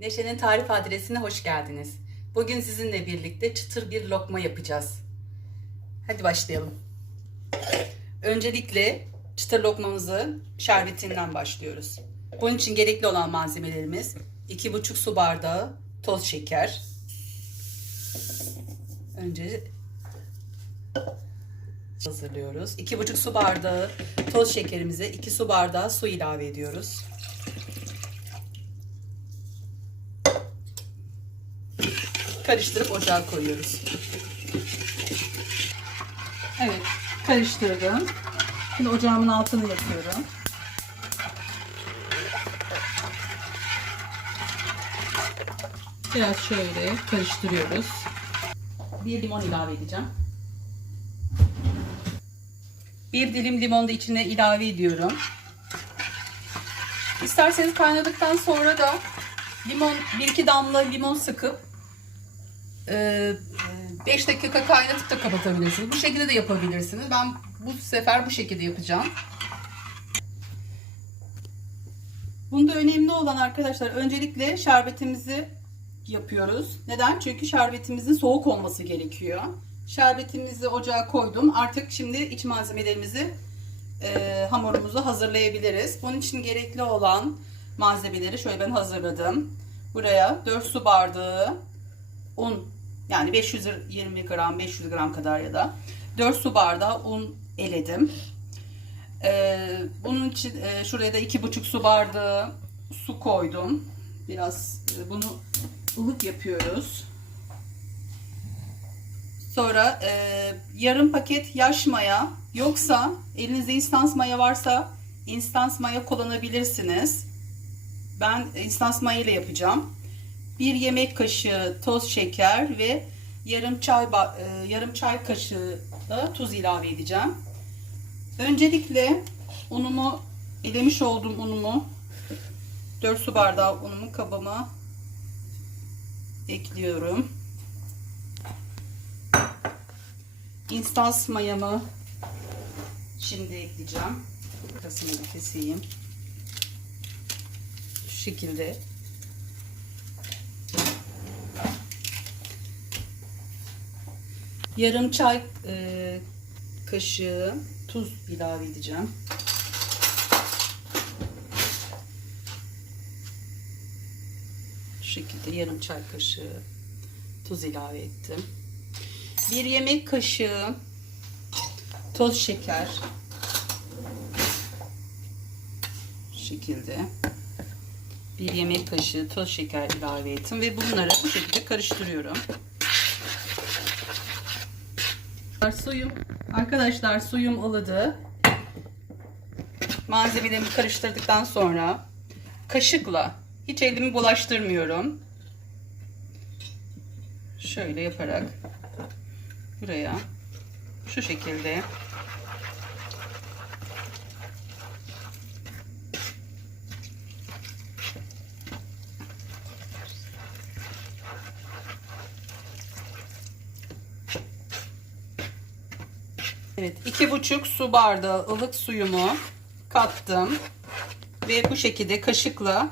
Neşe'nin tarif adresine hoş geldiniz. Bugün sizinle birlikte çıtır bir lokma yapacağız. Hadi başlayalım. Öncelikle çıtır lokmamızı şerbetinden başlıyoruz. Bunun için gerekli olan malzemelerimiz 2,5 su bardağı toz şeker. Önce hazırlıyoruz. 2,5 su bardağı toz şekerimize 2 su bardağı su ilave ediyoruz. Karıştırıp ocağa koyuyoruz. Evet, karıştırdım. Şimdi ocağımın altını yakıyorum. Biraz şöyle karıştırıyoruz. Bir limon ilave edeceğim. Bir dilim limonu da içine ilave ediyorum. İsterseniz kaynadıktan sonra da limon, bir iki damla limon sıkıp 5 dakika kaynatıp da kapatabilirsiniz. Bu şekilde de yapabilirsiniz. Ben bu sefer bu şekilde yapacağım. Bunda önemli olan arkadaşlar öncelikle şerbetimizi yapıyoruz. Neden? Çünkü şerbetimizin soğuk olması gerekiyor. Şerbetimizi ocağa koydum. Artık şimdi iç malzemelerimizi e, hamurumuzu hazırlayabiliriz. Bunun için gerekli olan malzemeleri şöyle ben hazırladım. Buraya 4 su bardağı un yani 520 gram 500 gram kadar ya da 4 su bardağı un eledim. Ee, bunun için e, şuraya da 2,5 su bardağı su koydum. Biraz e, bunu ılık yapıyoruz. Sonra e, yarım paket yaş maya yoksa elinizde instans maya varsa instans maya kullanabilirsiniz. Ben instans maya ile yapacağım. Bir yemek kaşığı toz şeker ve yarım çay e, yarım çay kaşığı da tuz ilave edeceğim. Öncelikle unumu elemiş olduğum unumu 4 su bardağı unumu kabıma ekliyorum. Instans mayamı şimdi ekleyeceğim. Kasımı keseyim. Şu şekilde yarım çay e, kaşığı tuz ilave edeceğim. Şu şekilde yarım çay kaşığı tuz ilave ettim. Bir yemek kaşığı toz şeker. Şu şekilde bir yemek kaşığı toz şeker ilave ettim ve bunları bu şekilde karıştırıyorum. Suyum arkadaşlar suyum ılıdı. Malzemelerimi karıştırdıktan sonra kaşıkla hiç elimi bulaştırmıyorum. Şöyle yaparak buraya şu şekilde Evet, iki buçuk su bardağı ılık suyumu kattım ve bu şekilde kaşıkla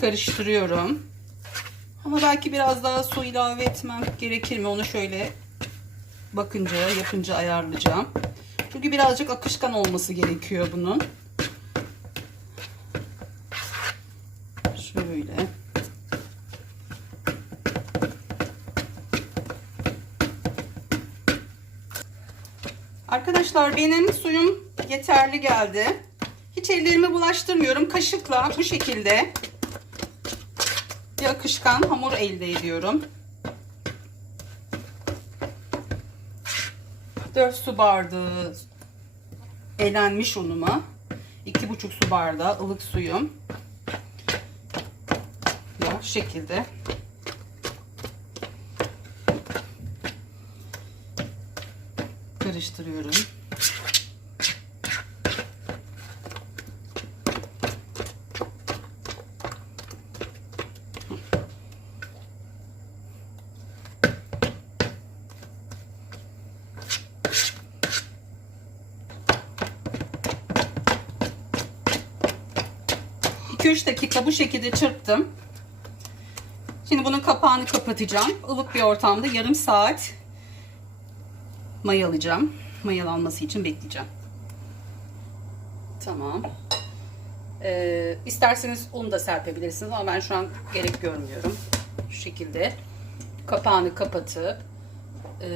karıştırıyorum. Ama belki biraz daha su ilave etmem gerekir mi? Onu şöyle bakınca, yapınca ayarlayacağım. Çünkü birazcık akışkan olması gerekiyor bunun. Şöyle. Arkadaşlar benim suyum yeterli geldi. Hiç ellerimi bulaştırmıyorum. Kaşıkla bu şekilde bir akışkan hamur elde ediyorum. 4 su bardağı elenmiş unuma 2,5 su bardağı ılık suyum. Bu şekilde karıştırıyorum. Üç dakika bu şekilde çırptım. Şimdi bunun kapağını kapatacağım. Ilık bir ortamda yarım saat mayalayacağım. Mayalanması için bekleyeceğim. Tamam. Ee, isterseniz un da serpebilirsiniz ama ben şu an gerek görmüyorum. Şu şekilde kapağını kapatıp e,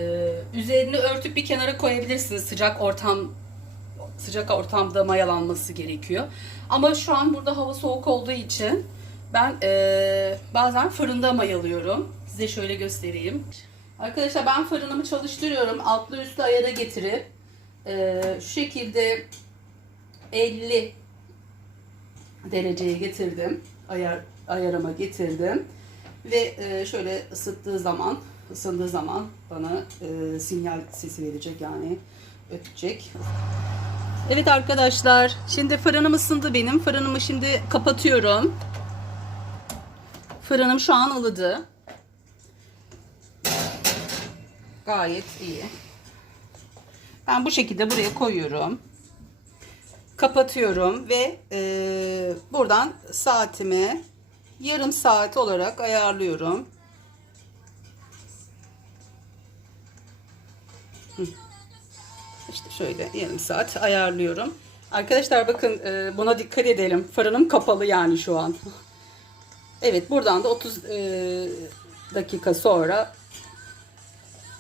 üzerini örtüp bir kenara koyabilirsiniz. Sıcak ortam sıcak ortamda mayalanması gerekiyor. Ama şu an burada hava soğuk olduğu için ben e, bazen fırında mayalıyorum. Size şöyle göstereyim. Arkadaşlar ben fırınımı çalıştırıyorum. Altlı üstü ayara getirip e, şu şekilde 50 dereceye getirdim. Ayar ayarıma getirdim. Ve e, şöyle ısıttığı zaman, ısındığı zaman bana e, sinyal sesi verecek yani ötecek. Evet arkadaşlar, şimdi fırınım ısındı benim. Fırınımı şimdi kapatıyorum. Fırınım şu an ılıdı. Gayet iyi. Ben bu şekilde buraya koyuyorum. Kapatıyorum ve e, buradan saatimi yarım saat olarak ayarlıyorum. İşte şöyle yarım saat ayarlıyorum. Arkadaşlar bakın e, buna dikkat edelim. Fırınım kapalı yani şu an. Evet buradan da 30 e, dakika sonra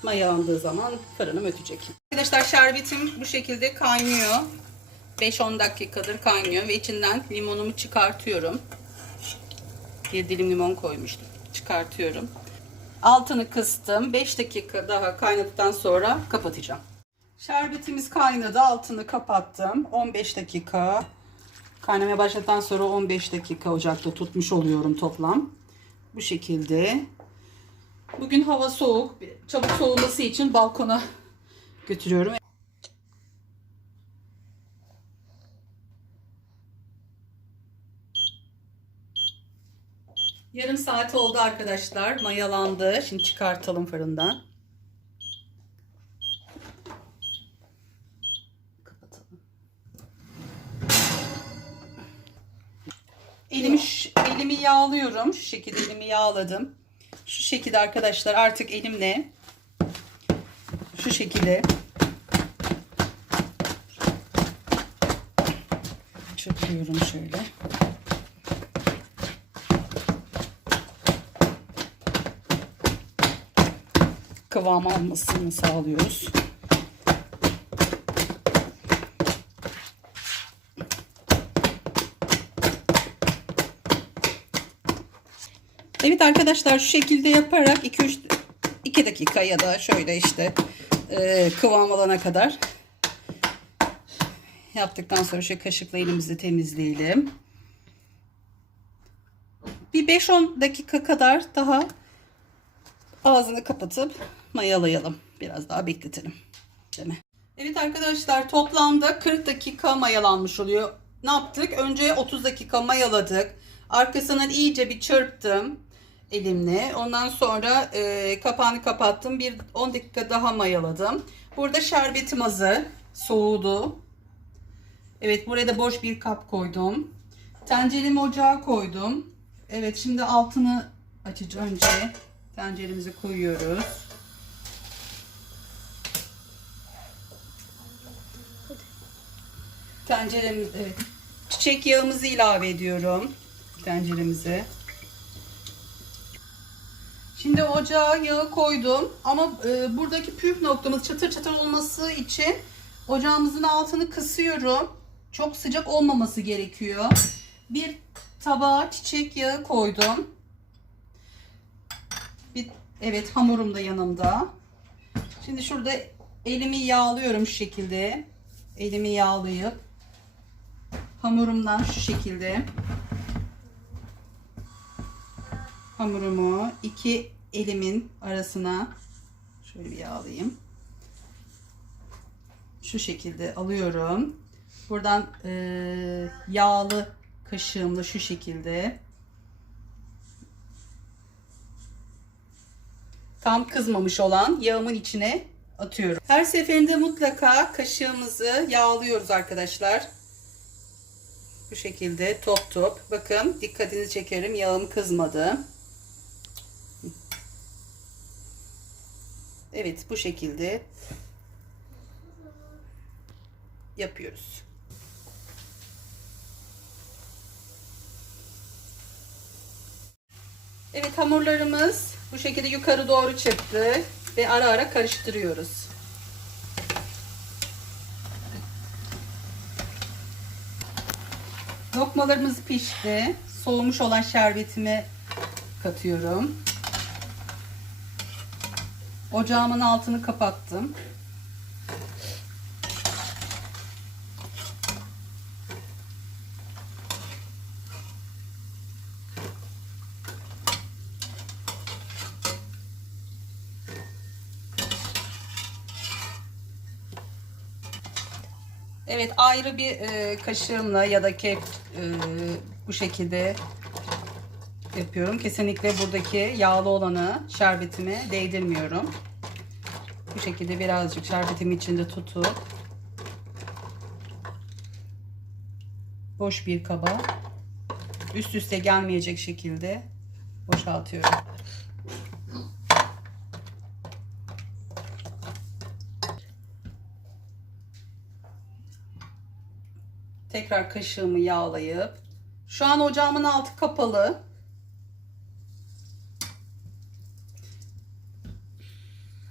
mayalandığı zaman fırınım ötecek. Arkadaşlar şerbetim bu şekilde kaynıyor. 5-10 dakikadır kaynıyor ve içinden limonumu çıkartıyorum. Bir dilim limon koymuştum. Çıkartıyorum. Altını kıstım. 5 dakika daha kaynadıktan sonra kapatacağım. Şerbetimiz kaynadı. Altını kapattım. 15 dakika. Kaynamaya başladıktan sonra 15 dakika ocakta tutmuş oluyorum toplam. Bu şekilde. Bugün hava soğuk. Çabuk soğuması için balkona götürüyorum. Yarım saat oldu arkadaşlar. Mayalandı. Şimdi çıkartalım fırından. Kapatalım. Elimi, elimi yağlıyorum. Şu şekilde elimi yağladım. Şu şekilde arkadaşlar artık elimle şu şekilde çırpıyorum şöyle. kıvam almasını sağlıyoruz. Evet arkadaşlar şu şekilde yaparak 2-3 2 dakika ya da şöyle işte e, kıvam alana kadar yaptıktan sonra şu kaşıkla elimizi temizleyelim. Bir 5-10 dakika kadar daha ağzını kapatıp mayalayalım. Biraz daha bekletelim. İşlemi. Evet arkadaşlar toplamda 40 dakika mayalanmış oluyor. Ne yaptık? Önce 30 dakika mayaladık. Arkasından iyice bir çırptım elimle. Ondan sonra e, kapağını kapattım. Bir 10 dakika daha mayaladım. Burada şerbetim hazır. Soğudu. Evet buraya da boş bir kap koydum. Tenceremi ocağa koydum. Evet şimdi altını açacağım önce. Tenceremizi koyuyoruz. Tenceremiz evet. Çiçek yağımızı ilave ediyorum tenceremize. Şimdi ocağa yağı koydum ama e, buradaki püf noktamız çatır çatır olması için ocağımızın altını kısıyorum. Çok sıcak olmaması gerekiyor. Bir tabağa çiçek yağı koydum. Bir, evet hamurum da yanımda. Şimdi şurada elimi yağlıyorum şu şekilde. Elimi yağlayıp hamurumdan şu şekilde hamurumu iki elimin arasına şöyle bir yağlayayım. Şu şekilde alıyorum. Buradan e, yağlı kaşığımla şu şekilde tam kızmamış olan yağımın içine atıyorum. Her seferinde mutlaka kaşığımızı yağlıyoruz arkadaşlar. Bu şekilde top top. Bakın dikkatinizi çekerim yağım kızmadı. Evet bu şekilde yapıyoruz. Evet hamurlarımız bu şekilde yukarı doğru çıktı ve ara ara karıştırıyoruz. Lokmalarımız pişti. Soğumuş olan şerbetimi katıyorum. Ocağımın altını kapattım. Evet ayrı bir e, kaşığımla ya da kep e, bu şekilde yapıyorum. Kesinlikle buradaki yağlı olanı şerbetime değdirmiyorum. Bu şekilde birazcık şerbetimi içinde tutup boş bir kaba üst üste gelmeyecek şekilde boşaltıyorum. Tekrar kaşığımı yağlayıp şu an ocağımın altı kapalı.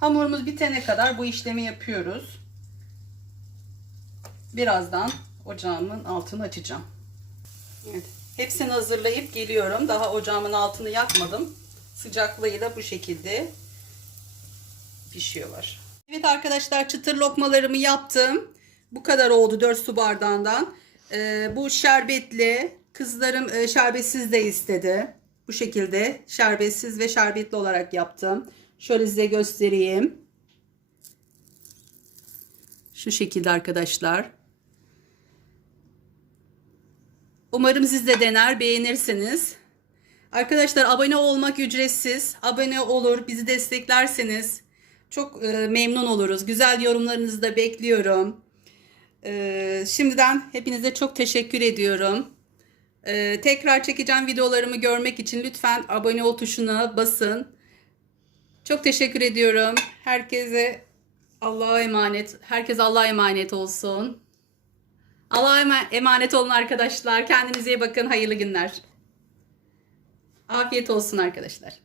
Hamurumuz bitene kadar bu işlemi yapıyoruz. Birazdan ocağımın altını açacağım. Evet. Hepsini hazırlayıp geliyorum. Daha ocağımın altını yakmadım. Sıcaklığıyla bu şekilde pişiyorlar. Evet arkadaşlar çıtır lokmalarımı yaptım. Bu kadar oldu 4 su bardağından. Ee, bu şerbetli. Kızlarım e, şerbetsiz de istedi. Bu şekilde şerbetsiz ve şerbetli olarak yaptım. Şöyle size göstereyim. Şu şekilde arkadaşlar. Umarım siz de dener beğenirsiniz. Arkadaşlar abone olmak ücretsiz. Abone olur bizi desteklerseniz çok e, memnun oluruz. Güzel yorumlarınızı da bekliyorum. E, şimdiden hepinize çok teşekkür ediyorum. E, tekrar çekeceğim videolarımı görmek için lütfen abone ol tuşuna basın. Çok teşekkür ediyorum. Herkese Allah'a emanet. Herkes Allah'a emanet olsun. Allah'a ema- emanet olun arkadaşlar. Kendinize iyi bakın. Hayırlı günler. Afiyet olsun arkadaşlar.